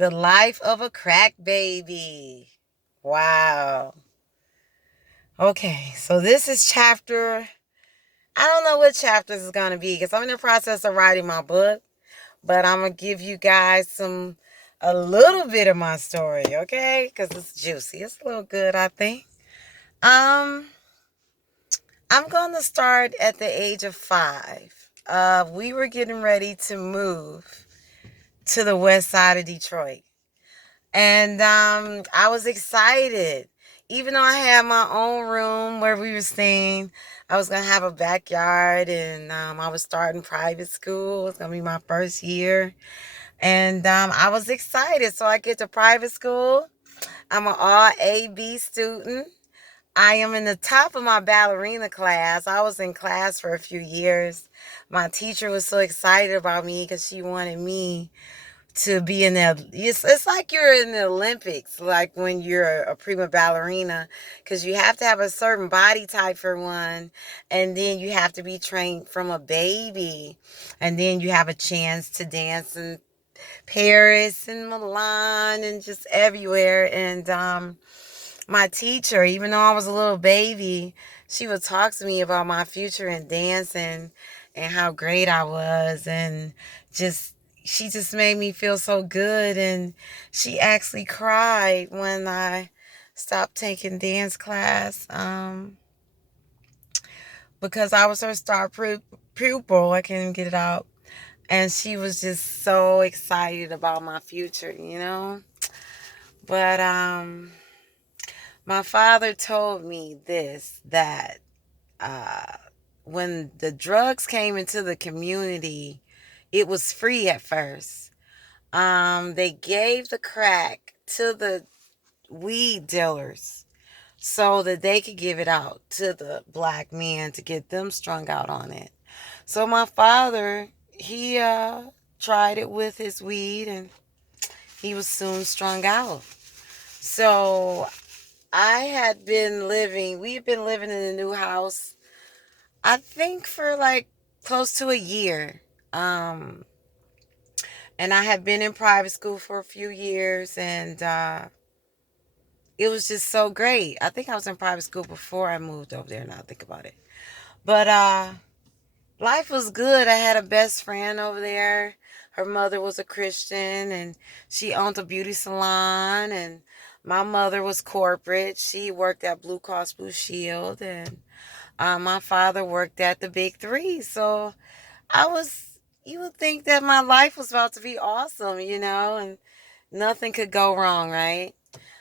The life of a crack baby. Wow. Okay, so this is chapter. I don't know what chapter this is going to be because I'm in the process of writing my book, but I'm going to give you guys a little bit of my story, okay? Because it's juicy. It's a little good, I think. Um, I'm going to start at the age of 5. We were getting ready to move to the west side of Detroit. And I was excited. Even though I had my own room where we were staying, I was going to have a backyard, and I was starting private school. It was going to be my first year. And I was excited. So I get to private school. I'm an all A-B student. I am in the top of my ballerina class. I was in class for a few years. My teacher was so excited about me because she wanted me to be in there. It's like you're in the Olympics, like when you're a prima ballerina, because you have to have a certain body type for one, and then you have to be trained from a baby, and then you have a chance to dance in Paris and Milan and just everywhere. And my teacher, even though I was a little baby, she would talk to me about my future in dancing and how great I was, and just she just made me feel so good. And she actually cried when I stopped taking dance class, because I was her star pupil. I can't even get it out. And she was just so excited about my future. But my father told me this, that uh, when the drugs came into the community, it was free at first. They gave the crack to the weed dealers so that they could give it out to the black men to get them strung out on it. So my father, he tried it with his weed, and he was soon strung out. So we had been living in a new house, I think for like close to a year. Um, and I had been in private school for a few years, and it was just so great. I think I was in private school before I moved over there, now I think about it. But life was good. I had a best friend over there. Her mother was a Christian, and she owned a beauty salon, and my mother was corporate. She worked at Blue Cross Blue Shield, and my father worked at the Big Three. So you would think that my life was about to be awesome, and nothing could go wrong, right?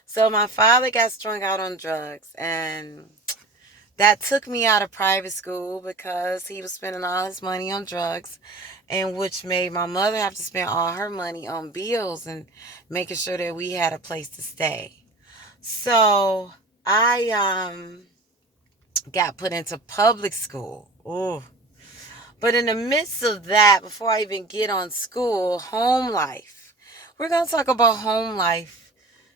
So my father got strung out on drugs, and that took me out of private school because he was spending all his money on drugs, and which made my mother have to spend all her money on bills and making sure that we had a place to stay. So I got put into public school. Ooh. But in the midst of that, before I even get on school, home life. We're going to talk about home life.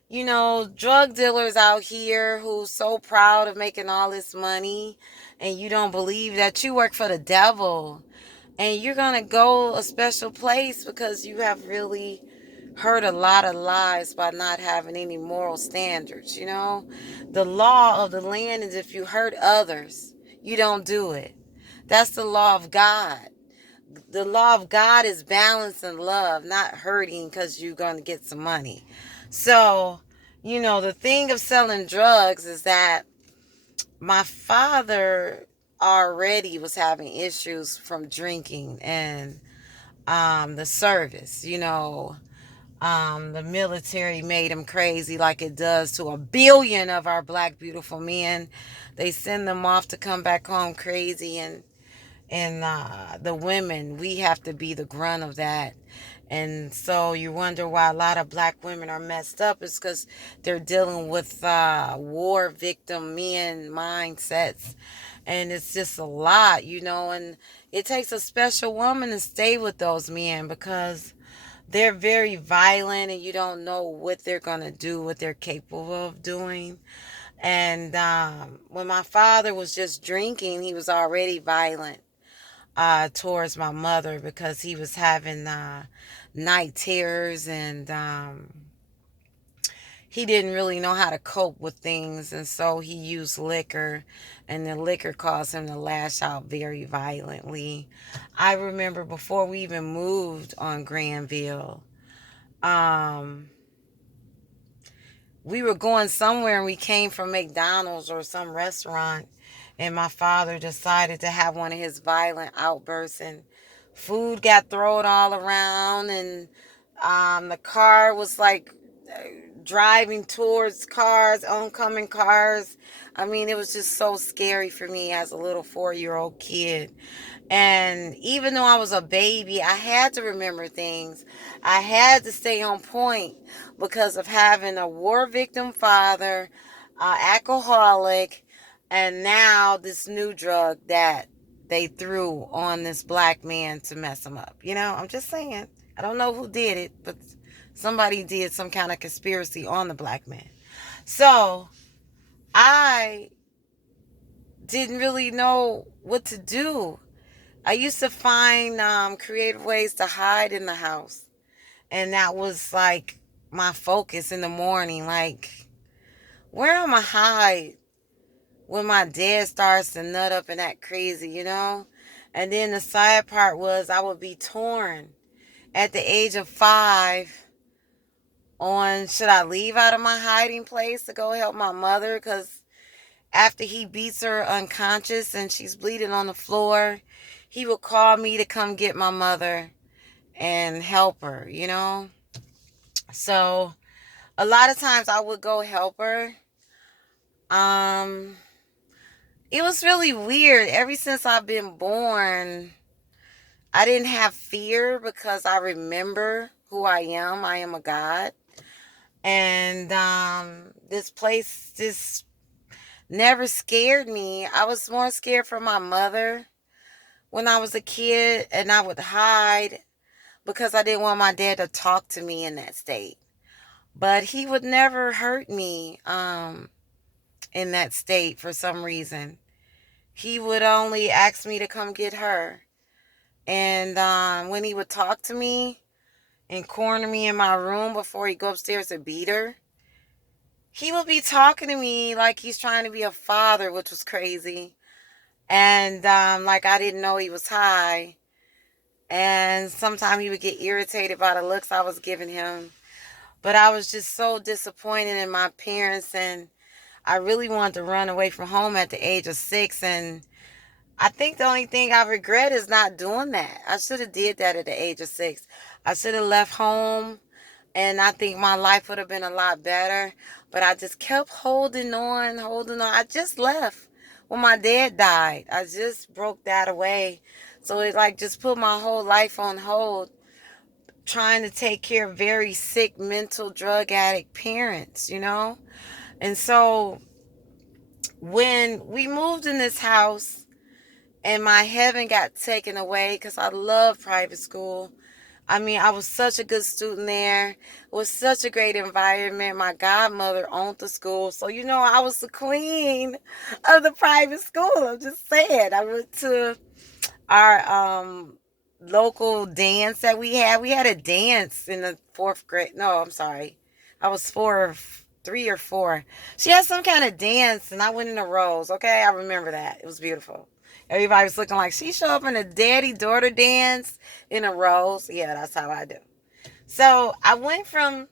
Drug dealers out here who's so proud of making all this money, and you don't believe that you work for the devil, and you're going to go a special place because you have really heard a lot of lies by not having any moral standards. The law of the land is if you hurt others, you don't do it. That's the law of God. The law of God is balance and love, not hurting because you're going to get some money. So, the thing of selling drugs is that my father already was having issues from drinking and the service. The military made him crazy like it does to a billion of our black, beautiful men. They send them off to come back home crazy, and the women, we have to be the grunt of that. And so you wonder why a lot of black women are messed up. It's because they're dealing with war victim men mindsets, and it's just a lot. And it takes a special woman to stay with those men because they're very violent, and you don't know what they're going to do, what they're capable of doing. And when my father was just drinking, he was already violent. towards my mother because he was having night terrors, and he didn't really know how to cope with things, and so he used liquor, and the liquor caused him to lash out very violently. I remember before we even moved on Granville, um, we were going somewhere and we came from McDonald's or some restaurant, and my father decided to have one of his violent outbursts, and food got thrown all around, and the car was like driving towards cars, oncoming cars. I mean, it was just so scary for me as a little 4-year old kid. And even though I was a baby, I had to remember things. I had to stay on point because of having a war victim father, alcoholic, and now this new drug that they threw on this black man to mess him up. I'm just saying. I don't know who did it, but somebody did some kind of conspiracy on the black man. So I didn't really know what to do. I used to find creative ways to hide in the house. And that was like my focus in the morning. Like, where am I hide when my dad starts to nut up and act crazy? And then the side part was I would be torn at the age of 5 on should I leave out of my hiding place to go help my mother, because after he beats her unconscious and she's bleeding on the floor, he would call me to come get my mother and help her. So a lot of times I would go help her. Um, it was really weird. Ever since I've been born, I didn't have fear because I remember who I am. I am a God. And this place just never scared me. I was more scared for my mother when I was a kid, and I would hide because I didn't want my dad to talk to me in that state. But he would never hurt me in that state for some reason. He would only ask me to come get her. And when he would talk to me and corner me in my room before he go upstairs to beat her, he would be talking to me like he's trying to be a father, which was crazy. And like I didn't know he was high. And sometimes he would get irritated by the looks I was giving him. But I was just so disappointed in my parents, and I really wanted to run away from home at the age of 6. And I think the only thing I regret is not doing that. I should have did that at the age of 6. I should have left home, and I think my life would have been a lot better. But I just kept holding on, holding on. I just left when my dad died. I just broke that away. So it like just put my whole life on hold, trying to take care of very sick mental drug addict parents. And so when we moved in this house and my heaven got taken away, because I love private school. I mean, I was such a good student there. It was such a great environment. My godmother owned the school. So, I was the queen of the private school. I'm just saying. I went to our local dance that we had. We had a dance in the 4th grade. No, I'm sorry. I was 3 or 4. She had some kind of dance, and I went in the rows. Okay, I remember that. It was beautiful. Everybody was looking like she showed up in a daddy-daughter dance in a rows. Yeah, that's how I do. So I went from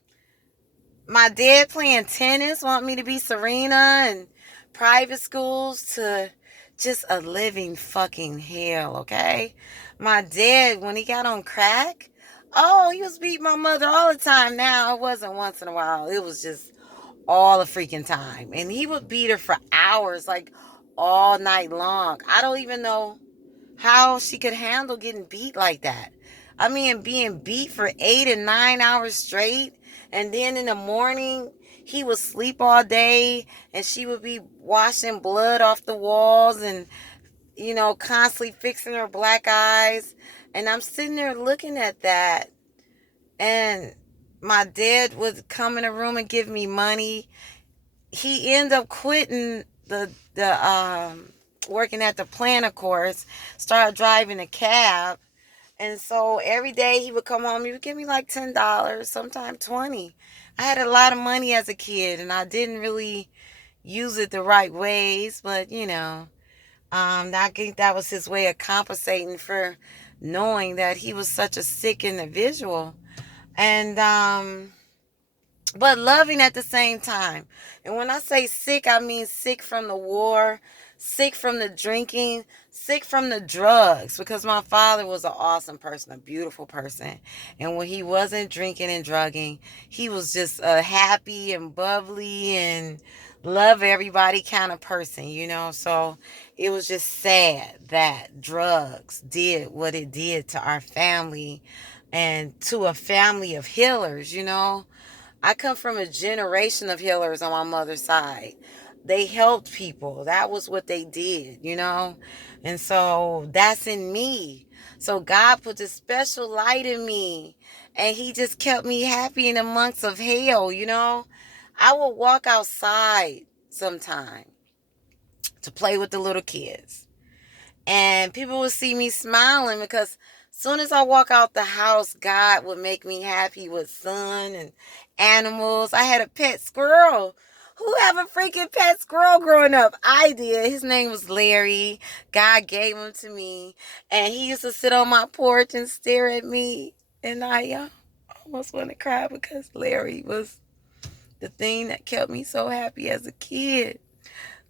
my dad playing tennis, want me to be Serena, and private schools to just a living fucking hell, okay? My dad, when he got on crack, oh, he was beating my mother all the time. Now, it wasn't once in a while. It was just all the freaking time. And he would beat her for hours, like all night long. I don't even know how she could handle getting beat like that. I mean, being beat for 8 and 9 hours straight, and then in the morning he would sleep all day, and she would be washing blood off the walls, and constantly fixing her black eyes. And I'm sitting there looking at that, and my dad would come in the room and give me money. He ended up quitting the working at the plant, of course, started driving a cab. And so every day he would come home, he would give me like $10, sometimes 20. I had a lot of money as a kid, and I didn't really use it the right ways, but I think that was his way of compensating for knowing that he was such a sick individual. And but loving at the same time. And when I say sick, I mean sick from the war, sick from the drinking, sick from the drugs, because my father was an awesome person, a beautiful person. And when he wasn't drinking and drugging, he was just a happy and bubbly and love everybody kind of person. So it was just sad that drugs did what it did to our family and to a family of healers. I come from a generation of healers on my mother's side. They helped people. That was what they did. And so that's in me. So God put this special light in me. And he just kept me happy in the months of hell. I would walk outside sometime to play with the little kids. And people would see me smiling because soon as I walk out the house, God would make me happy with sun and animals. I had a pet squirrel. Who have a freaking pet squirrel growing up? I did. His name was Larry. God gave him to me. And he used to sit on my porch and stare at me. And I almost want to cry because Larry was the thing that kept me so happy as a kid.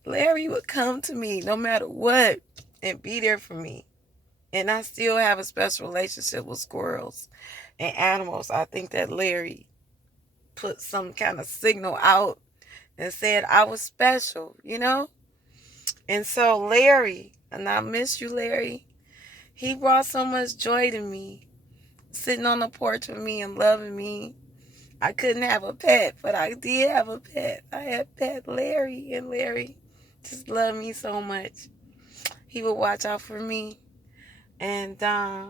Larry would come to me no matter what and be there for me. And I still have a special relationship with squirrels and animals. I think that Larry put some kind of signal out and said I was special. And so Larry, and I miss you, Larry, he brought so much joy to me, sitting on the porch with me and loving me. I couldn't have a pet, but I did have a pet. I had pet Larry, and Larry just loved me so much. He would watch out for me. And I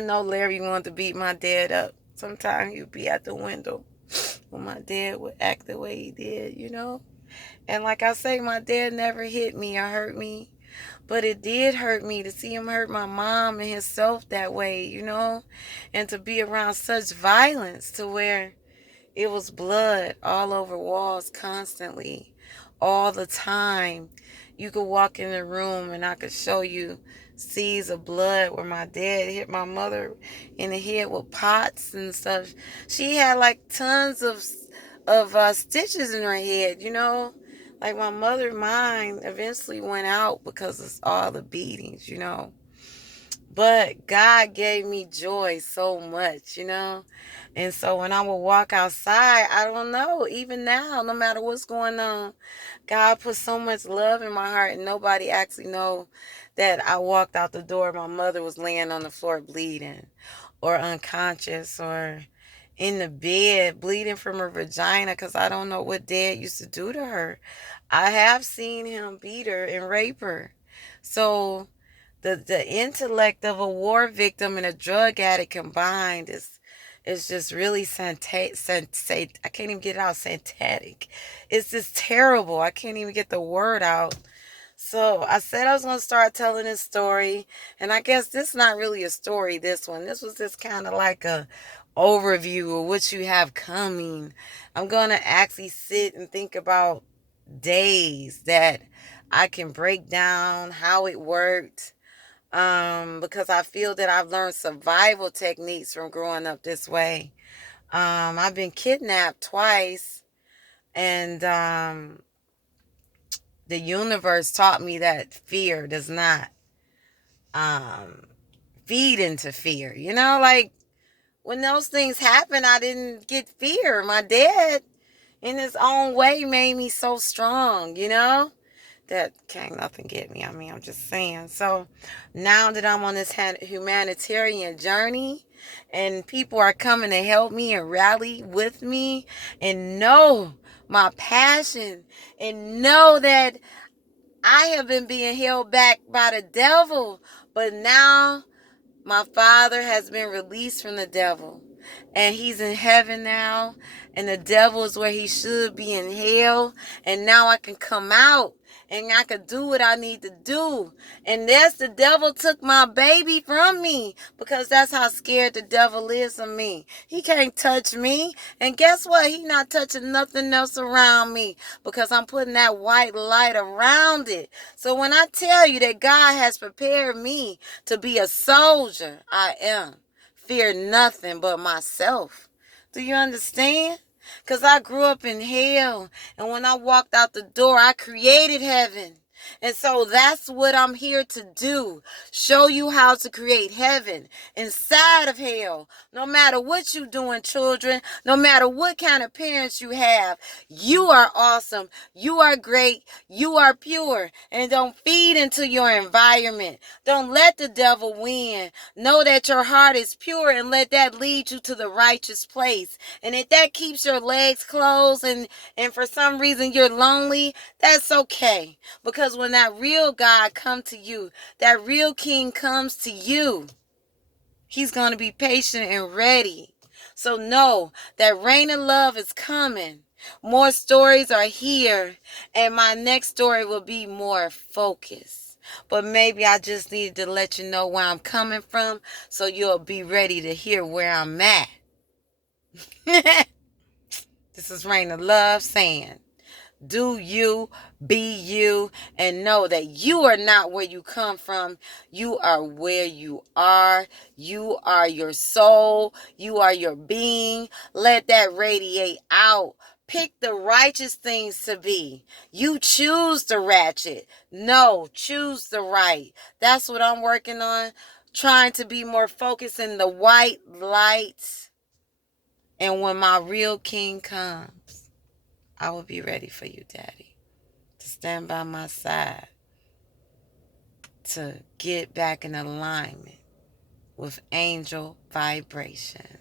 know Larry wanted to beat my dad up. Sometimes he would be at the window when my dad would act the way he did. And like I say, my dad never hit me or hurt me. But it did hurt me to see him hurt my mom and himself that way. And to be around such violence to where it was blood all over walls constantly, all the time. You could walk in the room and I could show you seas of blood where my dad hit my mother in the head with pots and stuff. She had like tons of stitches in her head. Like my mother, mine eventually went out because of all the beatings. But God gave me joy so much. And so when I would walk outside, I don't know, even now, no matter what's going on, God put so much love in my heart and nobody actually know that I walked out the door. My mother was laying on the floor bleeding or unconscious or in the bed bleeding from her vagina because I don't know what dad used to do to her. I have seen him beat her and rape her. So the intellect of a war victim and a drug addict combined is just really I can't even get it out, synthetic. It's just terrible. I can't even get the word out. So I said I was going to start telling this story, and I guess this is not really a story, this one. This was just kind of like a overview of what you have coming. I'm going to actually sit and think about days that I can break down how it worked, because I feel that I've learned survival techniques from growing up this way. I've been kidnapped twice, and the universe taught me that fear does not um, feed into fear. Like when those things happen, I didn't get fear. My dad, in his own way, made me so strong. That can't nothing get me. I mean, I'm just saying. So now that I'm on this humanitarian journey and people are coming to help me and rally with me and know my passion and know that I have been being held back by the devil, but now my father has been released from the devil. and he's in heaven now, and the devil is where he should be in hell, and now I can come out and I can do what I need to do. And that's the devil took my baby from me, because that's how scared the devil is of me. He can't touch me. And guess what? He not touching nothing else around me, because I'm putting that white light around it. So when I tell you that God has prepared me to be a soldier, I am. Fear nothing but myself. Do you understand? Because I grew up in hell. And when I walked out the door, I created heaven. And so that's what I'm here to do. Show you how to create heaven inside of hell. No matter what you're doing, children, no matter what kind of parents you have, you are awesome. You are great. You are pure. And don't feed into your environment. Don't let the devil win. Know that your heart is pure, and let that lead you to the righteous place. And if that keeps your legs closed, and for some reason you're lonely, that's okay. Because when that real God comes to you, that real king comes to you, he's going to be patient and ready. So know that Reign of Love is coming. More stories are here, and my next story will be more focused. But maybe I just needed to let you know where I'm coming from, so you'll be ready to hear where I'm at. This is Reign of Love saying, do you, be you, and know that you are not where you come from. You are where you are. You are your soul. You are your being. Let that radiate out. Pick the righteous things to be. You choose the ratchet. No, choose the right. That's what I'm working on. Trying to be more focused in the white lights. And when my real king comes, I will be ready for you, Daddy, to stand by my side, to get back in alignment with angel vibration.